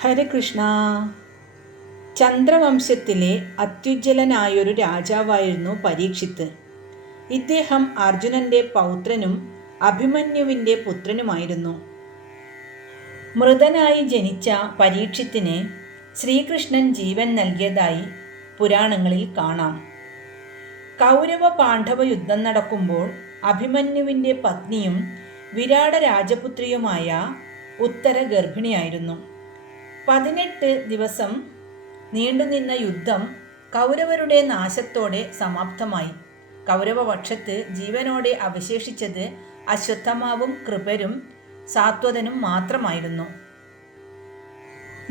ഹരകൃഷ്ണ. ചന്ദ്രവംശത്തിലെ അത്യുജ്വലനായൊരു രാജാവായിരുന്നു പരീക്ഷിത്ത്. ഇദ്ദേഹം അർജുനന്റെ പൗത്രനും അഭിമന്യുവിൻ്റെ പുത്രനുമായിരുന്നു. മൃതനായി ജനിച്ച പരീക്ഷിത്തിന് ശ്രീകൃഷ്ണൻ ജീവൻ നൽകിയതായി പുരാണങ്ങളിൽ കാണാം. കൗരവ പാണ്ഡവ യുദ്ധം നടക്കുമ്പോൾ അഭിമന്യുവിൻ്റെ പത്നിയും വിരാട രാജപുത്രിയുമായ ഉത്തര ഗർഭിണിയായിരുന്നു. 18 ദിവസം നീണ്ടുനിന്ന യുദ്ധം കൗരവരുടെ നാശത്തോടെ സമാപ്തമായി. കൗരവപക്ഷത്ത് ജീവനോടെ അവശേഷിച്ചത് അശ്വത്ഥമാവും കൃപരും സാത്വതനും മാത്രമായിരുന്നു.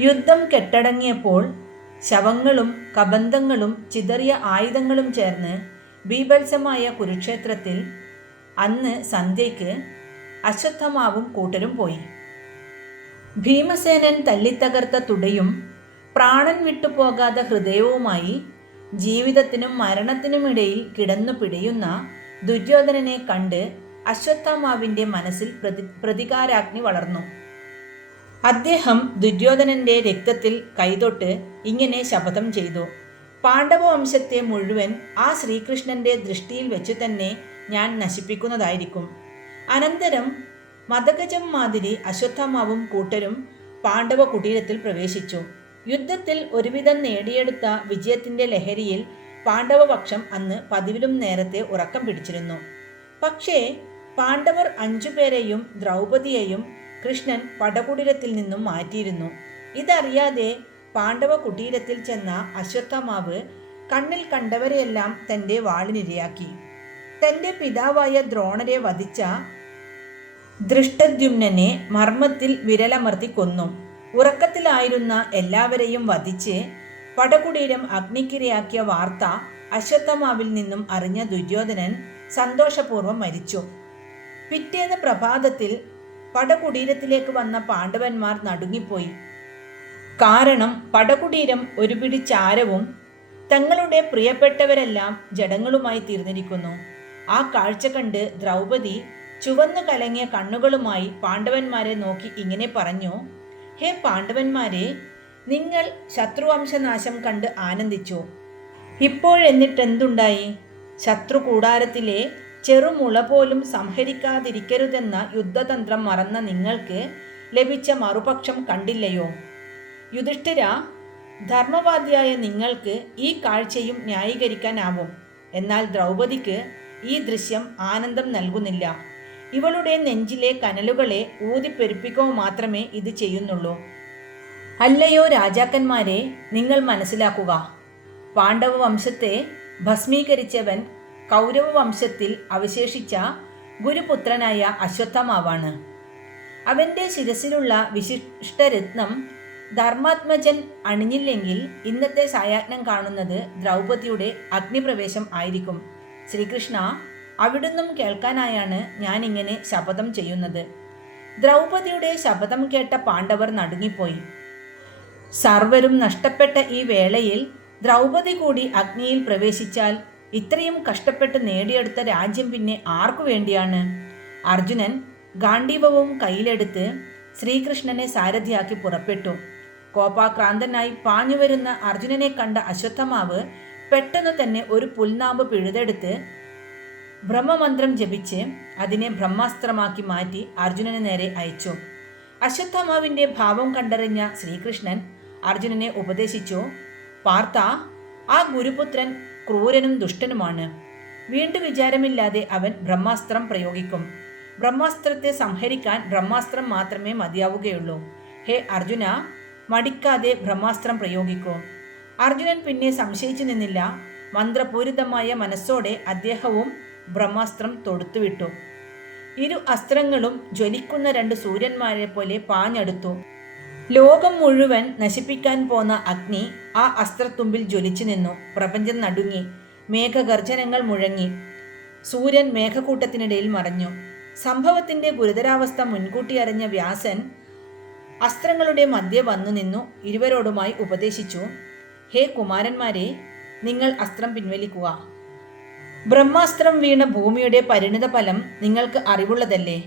യുദ്ധം കെട്ടടങ്ങിയപ്പോൾ ശവങ്ങളും കബന്ധങ്ങളും ചിതറിയ ആയുധങ്ങളും ചേർന്ന് ബീഭത്സമായ കുരുക്ഷേത്രത്തിൽ അന്ന് സന്ധ്യയ്ക്ക് അശ്വത്ഥമാവും കൂട്ടരും പോയി. ഭീമസേനൻ തല്ലിത്തകർത്ത തുടയും പ്രാണൻ വിട്ടുപോകാത്ത ഹൃദയവുമായി ജീവിതത്തിനും മരണത്തിനുമിടയിൽ കിടന്നു പിടയുന്ന ദുര്യോധനനെ കണ്ട് അശ്വത്ഥമാവിൻ്റെ മനസ്സിൽ പ്രതികാരാഗ്നി വളർന്നു. അദ്ദേഹം ദുര്യോധനന്റെ രക്തത്തിൽ കൈതൊട്ട് ഇങ്ങനെ ശപഥം ചെയ്തു: പാണ്ഡവ വംശത്തെ മുഴുവൻ ആ ശ്രീകൃഷ്ണന്റെ ദൃഷ്ടിയിൽ വെച്ചു തന്നെ ഞാൻ നശിപ്പിക്കുന്നതായിരിക്കും. അനന്തരം മദഗജം മാതിരി അശ്വത്ഥമാവും കൂട്ടരും പാണ്ഡവ കുടീരത്തിൽ പ്രവേശിച്ചു. യുദ്ധത്തിൽ ഒരുവിധം നേടിയെടുത്ത വിജയത്തിന്റെ ലഹരിയിൽ പാണ്ഡവപക്ഷം അന്ന് പതിവിലും നേരത്തെ ഉറക്കം പിടിച്ചിരുന്നു. പക്ഷേ പാണ്ഡവർ 5 പേരെയും ദ്രൗപദിയെയും കൃഷ്ണൻ പടകുടീരത്തിൽ നിന്നും മാറ്റിയിരുന്നു. ഇതറിയാതെ പാണ്ഡവ കുടീരത്തിൽ ചെന്ന അശ്വത്ഥമാവ് കണ്ണിൽ കണ്ടവരെയെല്ലാം തൻ്റെ വാളിനിരയാക്കി. തൻ്റെ പിതാവായ ദ്രോണരെ വധിച്ച ദൃഷ്ടദ്യുമ്നനെ മർമ്മത്തിൽ വിരലമർത്തി കൊന്നു. ഉറക്കത്തിലായിരുന്ന എല്ലാവരെയും വധിച്ച് പടകുടീരം അഗ്നിക്കിരയാക്കിയ വാർത്ത അശ്വത്ഥമാവിൽ നിന്നും അറിഞ്ഞ ദുര്യോധനൻ സന്തോഷപൂർവ്വം മരിച്ചു. പിറ്റേന്ന് പ്രഭാതത്തിൽ പടകുടീരത്തിലേക്ക് വന്ന പാണ്ഡവന്മാർ നടുങ്ങിപ്പോയി. കാരണം പടകുടീരം ഒരു പിടി ചാരവും തങ്ങളുടെ പ്രിയപ്പെട്ടവരെല്ലാം ജഡങ്ങളുമായി തീർന്നിരിക്കുന്നു. ആ കാഴ്ച കണ്ട് ദ്രൗപദി ചുവന്നു കലങ്ങിയ കണ്ണുകളുമായി പാണ്ഡവന്മാരെ നോക്കി ഇങ്ങനെ പറഞ്ഞു: ഹേ പാണ്ഡവന്മാരെ, നിങ്ങൾ ശത്രുവംശനാശം കണ്ട് ആനന്ദിച്ചു. ഇപ്പോഴെന്നിട്ടെന്തുണ്ടായി? ശത്രു കൂടാരത്തിലെ ചെറുമുള പോലും സംഹരിക്കാതിരിക്കരുതെന്ന യുദ്ധതന്ത്രം മറന്ന നിങ്ങൾക്ക് ലഭിച്ച മറുപക്ഷം കണ്ടില്ലയോ? യുധിഷ്ഠിര, ധർമ്മവാദിയായ നിങ്ങൾക്ക് ഈ കാഴ്ചയും ന്യായീകരിക്കാനാവും. എന്നാൽ ദ്രൗപദിക്ക് ഈ ദൃശ്യം ആനന്ദം നൽകുന്നില്ല. ഇവളുടെ നെഞ്ചിലെ കനലുകളെ ഊതിപ്പെരുപ്പിക്കുക മാത്രമേ ഇത് ചെയ്യുന്നുള്ളൂ. അല്ലയോ രാജാക്കന്മാരെ, നിങ്ങൾ മനസ്സിലാക്കുക. പാണ്ഡവ വംശത്തെ ഭസ്മീകരിച്ചവൻ കൗരവ വംശത്തിൽ അവശേഷിച്ച ഗുരുപുത്രനായ അശ്വത്ഥമാവാണ്. അവൻ്റെ ശിരസിലുള്ള വിശിഷ്ടരത്നം ധർമാത്മജൻ അണിഞ്ഞില്ലെങ്കിൽ ഇന്നത്തെ സായാഹ്നം കാണുന്നത് ദ്രൗപദിയുടെ അഗ്നിപ്രവേശം ആയിരിക്കും. ശ്രീകൃഷ്ണ, അവിടുന്നും കേൾക്കാനായാണ് ഞാനിങ്ങനെ ശപഥം ചെയ്യുന്നത്. ദ്രൗപദിയുടെ ശപഥം കേട്ട പാണ്ഡവർ നടുങ്ങിപ്പോയി. സർവരും നഷ്ടപ്പെട്ട ഈ വേളയിൽ ദ്രൗപദി കൂടി അഗ്നിയിൽ പ്രവേശിച്ചാൽ ഇത്രയും കഷ്ടപ്പെട്ട് നേടിയെടുത്ത രാജ്യം പിന്നെ ആർക്കു വേണ്ടിയാണ്? അർജുനൻ ഗാണ്ഡീവവും കയ്യിലെടുത്ത് ശ്രീകൃഷ്ണനെ സാരഥിയാക്കി പുറപ്പെട്ടു. കോപാക്രാന്തനായി പാഞ്ഞുവരുന്ന അർജുനനെ കണ്ട അശ്വത്ഥമാവ് പെട്ടെന്ന് തന്നെ ഒരു പുൽനാമ്പ് പിഴുതെടുത്ത് ബ്രഹ്മമന്ത്രം ജപിച്ച് അതിനെ ബ്രഹ്മാസ്ത്രമാക്കി മാറ്റി അർജുനന് നേരെ അയച്ചു. അശ്വത്ഥമാവിൻ്റെ ഭാവം കണ്ടറിഞ്ഞ ശ്രീകൃഷ്ണൻ അർജുനനെ ഉപദേശിച്ചു: പാർത്ഥ, ആ ഗുരുപുത്രൻ ക്രൂരനും ദുഷ്ടനുമാണ്. വീണ്ടും വിചാരമില്ലാതെ അവൻ ബ്രഹ്മാസ്ത്രം പ്രയോഗിക്കും. ബ്രഹ്മാസ്ത്രത്തെ സംഹരിക്കാൻ ബ്രഹ്മാസ്ത്രം മാത്രമേ മതിയാവുകയുള്ളൂ. ഹേ അർജുന, മടിക്കാതെ ബ്രഹ്മാസ്ത്രം പ്രയോഗിക്കൂ. അർജുനൻ പിന്നെ സംശയിച്ചു നിന്നില്ല. മന്ത്രപൂരിതമായ മനസ്സോടെ അദ്ദേഹവും ബ്രഹ്മാസ്ത്രം തൊടുത്തുവിട്ടു. 2 അസ്ത്രങ്ങളും ജ്വലിക്കുന്ന 2 സൂര്യന്മാരെ പോലെ പാഞ്ഞെടുത്തു. ലോകം മുഴുവൻ നശിപ്പിക്കാൻ പോന്ന അഗ്നി ആ അസ്ത്രത്തുമ്പിൽ ജ്വലിച്ചു നിന്നു. പ്രപഞ്ചം നടുങ്ങി. മേഘഗർജനങ്ങൾ മുഴങ്ങി. സൂര്യൻ മേഘക്കൂട്ടത്തിനിടയിൽ മറഞ്ഞു. സംഭവത്തിൻ്റെ ഗുരുതരാവസ്ഥ മുൻകൂട്ടി അറിഞ്ഞ വ്യാസൻ അസ്ത്രങ്ങളുടെ മധ്യേ വന്നു നിന്നു ഇരുവരോടുമായി ഉപദേശിച്ചു: ഹേ കുമാരന്മാരെ, നിങ്ങൾ അസ്ത്രം പിൻവലിക്കുക. ബ്രഹ്മാസ്ത്രം വീണ ഭൂമിയുടെ പരിണിത ഫലം നിങ്ങൾക്ക് അറിവുള്ളതല്ലേ?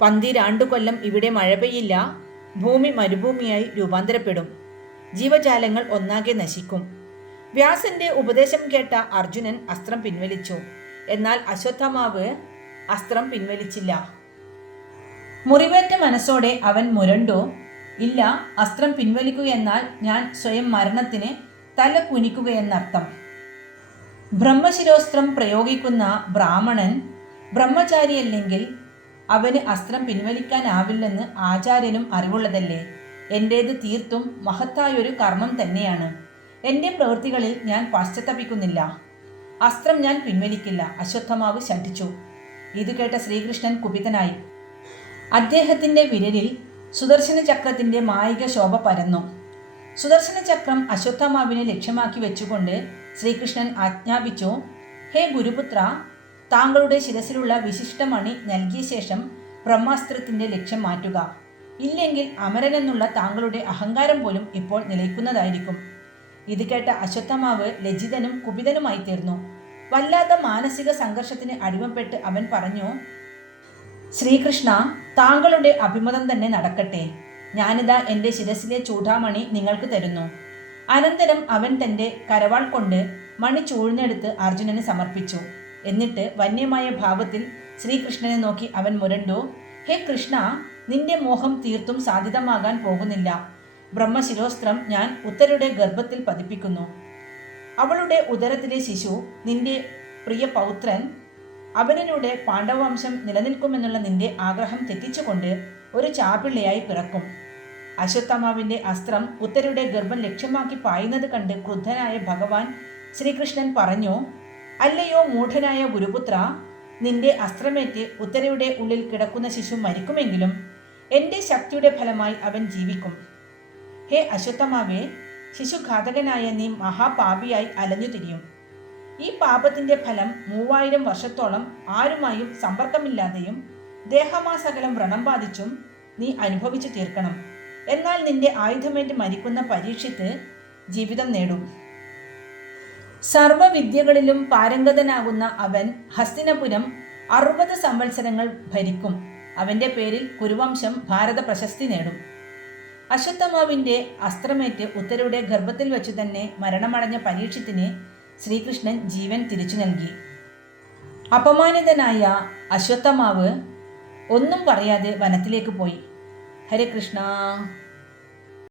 12 കൊല്ലം ഇവിടെ മഴ പെയ്യില്ല. ഭൂമി മരുഭൂമിയായി രൂപാന്തരപ്പെടും. ജീവജാലങ്ങൾ ഒന്നാകെ നശിക്കും. വ്യാസന്റെ ഉപദേശം കേട്ട അർജുനൻ അസ്ത്രം പിൻവലിച്ചു. എന്നാൽ അശ്വത്ഥമാവ് അസ്ത്രം പിൻവലിച്ചില്ല. മുറിവേറ്റ മനസ്സോടെ അവൻ മുരണ്ടു. ഇല്ല, അസ്ത്രം പിൻവലിക്കുകയെന്നാൽ ഞാൻ സ്വയം മരണത്തിന് തല കുനിക്കുകയെന്നർത്ഥം. ബ്രഹ്മശിരോസ്ത്രം പ്രയോഗിക്കുന്ന ബ്രാഹ്മണൻ ബ്രഹ്മചാരിയല്ലെങ്കിൽ അവന് അസ്ത്രം പിൻവലിക്കാനാവില്ലെന്ന് ആചാര്യനും അറിവുള്ളതല്ലേ. എൻ്റേത് തീർത്തും മഹത്തായൊരു കർമ്മം തന്നെയാണ്. എൻ്റെ പ്രവൃത്തികളിൽ ഞാൻ പശ്ചാത്തപിക്കുന്നില്ല. അസ്ത്രം ഞാൻ പിൻവലിക്കില്ല, അശ്വത്ഥമാവ് ശഠിച്ചു. ഇത് കേട്ട ശ്രീകൃഷ്ണൻ കുപിതനായി. അദ്ദേഹത്തിൻ്റെ വിരലിൽ സുദർശന ചക്രത്തിൻ്റെ മായിക ശോഭ പരന്നു. സുദർശന ചക്രം അശ്വത്ഥമാവിനെ ലക്ഷ്യമാക്കി വെച്ചുകൊണ്ട് ശ്രീകൃഷ്ണൻ ആജ്ഞാപിച്ചു, ഹേ ഗുരുപുത്ര, താങ്കളുടെ ശിരസിലുള്ള വിശിഷ്ടമണി നൽകിയ ശേഷം ബ്രഹ്മാസ്ത്രത്തിൻ്റെ ലക്ഷ്യം മാറ്റുക. ഇല്ലെങ്കിൽ അമരനെന്നുള്ള താങ്കളുടെ അഹങ്കാരം പോലും ഇപ്പോൾ നിലയ്ക്കുന്നതായിരിക്കും. ഇത് കേട്ട അശ്വത്ഥമാവ് ലജ്ജിതനും കുപിതനുമായി തീർന്നു. വല്ലാത്ത മാനസിക സംഘർഷത്തിന് അടിമപ്പെട്ട് അവൻ പറഞ്ഞു, ശ്രീകൃഷ്ണ, താങ്കളുടെ അഭിമതം തന്നെ നടക്കട്ടെ. ഞാനിതാ എൻ്റെ ശിരസിലെ ചൂടാമണി നിങ്ങൾക്ക് തരുന്നു. അനന്തരം അവൻ തൻ്റെ കരവാൾ കൊണ്ട് മണി ചൂഴ്ന്നെടുത്ത് അർജുനന് സമർപ്പിച്ചു. എന്നിട്ട് വന്യമായ ഭാവത്തിൽ ശ്രീകൃഷ്ണനെ നോക്കി അവൻ മുരണ്ടു, ഹേ കൃഷ്ണ, നിന്റെ മോഹം തീർത്തും സാധിതമാകാൻ പോകുന്നില്ല. ബ്രഹ്മശിരോസ്ത്രം ഞാൻ ഉത്തരയുടെ ഗർഭത്തിൽ പതിപ്പിക്കുന്നു. അവളുടെ ഉദരത്തിലെ ശിശു നിന്റെ പ്രിയ പൗത്രൻ അവനിലൂടെ പാണ്ഡവവംശം നിലനിൽക്കുമെന്നുള്ള നിന്റെ ആഗ്രഹം തെറ്റിച്ചുകൊണ്ട് ഒരു ചാപിള്ളയായി പിറക്കും. അശ്വത്ഥമാവിൻ്റെ അസ്ത്രം ഉത്തരയുടെ ഗർഭം ലക്ഷ്യമാക്കി പായുന്നത് കണ്ട് ക്രുദ്ധനായ ഭഗവാൻ ശ്രീകൃഷ്ണൻ പറഞ്ഞു, അല്ലയോ മൂഢനായ ഗുരുപുത്ര, നിന്റെ അസ്ത്രമേറ്റ് ഉത്തരയുടെ ഉള്ളിൽ കിടക്കുന്ന ശിശു മരിക്കുമെങ്കിലും എൻ്റെ ശക്തിയുടെ ഫലമായി അവൻ ജീവിക്കും. ഹേ അശ്വത്ഥമാവേ, ശിശുഘാതകനായ നീ മഹാപാപിയായി അലഞ്ഞു തിരിയും. ഈ പാപത്തിൻ്റെ ഫലം 3000 വർഷത്തോളം ആരുമായും സമ്പർക്കമില്ലാതെയും ദേഹമാസകലം വ്രണം ബാധിച്ചും നീ അനുഭവിച്ചു തീർക്കണം. എന്നാൽ നിന്റെ ആയുധമേറ്റ് മരിക്കുന്ന പരീക്ഷിത്ത് ജീവിതം നേടും. സർവവിദ്യകളിലും പാരംഗതനാകുന്ന അവൻ ഹസ്തിനപുരം 60 സംവത്സരങ്ങൾ ഭരിക്കും. അവൻ്റെ പേരിൽ കുരുവംശം ഭാരത പ്രശസ്തി നേടും. അശ്വത്ഥമാവിൻ്റെ അസ്ത്രമേറ്റ് ഉത്തരയുടെ ഗർഭത്തിൽ വെച്ചു തന്നെ മരണമടഞ്ഞ പരീക്ഷത്തിന് ശ്രീകൃഷ്ണൻ ജീവൻ തിരിച്ചു നൽകി. അപമാനിതനായ അശ്വത്ഥമാവ് ഒന്നും പറയാതെ വനത്തിലേക്ക് പോയി. ഹരേ കൃഷ്ണ.